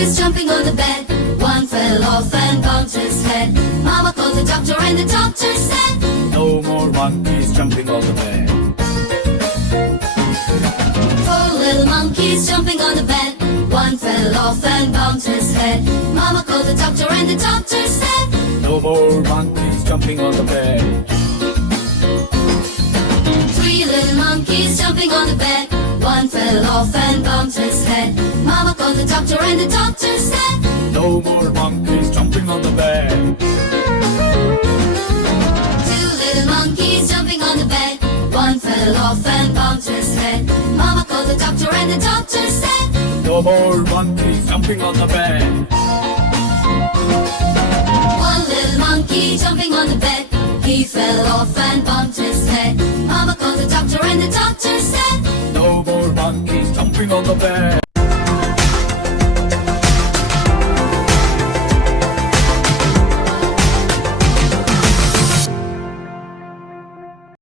monkeys jumping on the bed. One fell off and bumped his head. Mama called the doctor and the doctor said, No more monkeys jumping on the bed. Four little monkeys jumping on the bed. One fell off and bumped his head. Mama called the doctor and the doctor said, No more monkeys jumping on the bed. Three little monkeys jumping on the bed. One fell off and bumped his head. Mama called the doctor and the doctor said, No more monkeys jumping on the bed. Two little monkeys jumping on the bed. One fell off and bumped his head. Mama called the doctor and the doctor said, No more monkeys jumping on the bed. One little monkey jumping on the bed. He fell off and bumped his head. Mama called the doctor and the doctor said, No more monkeys jumping on the bed.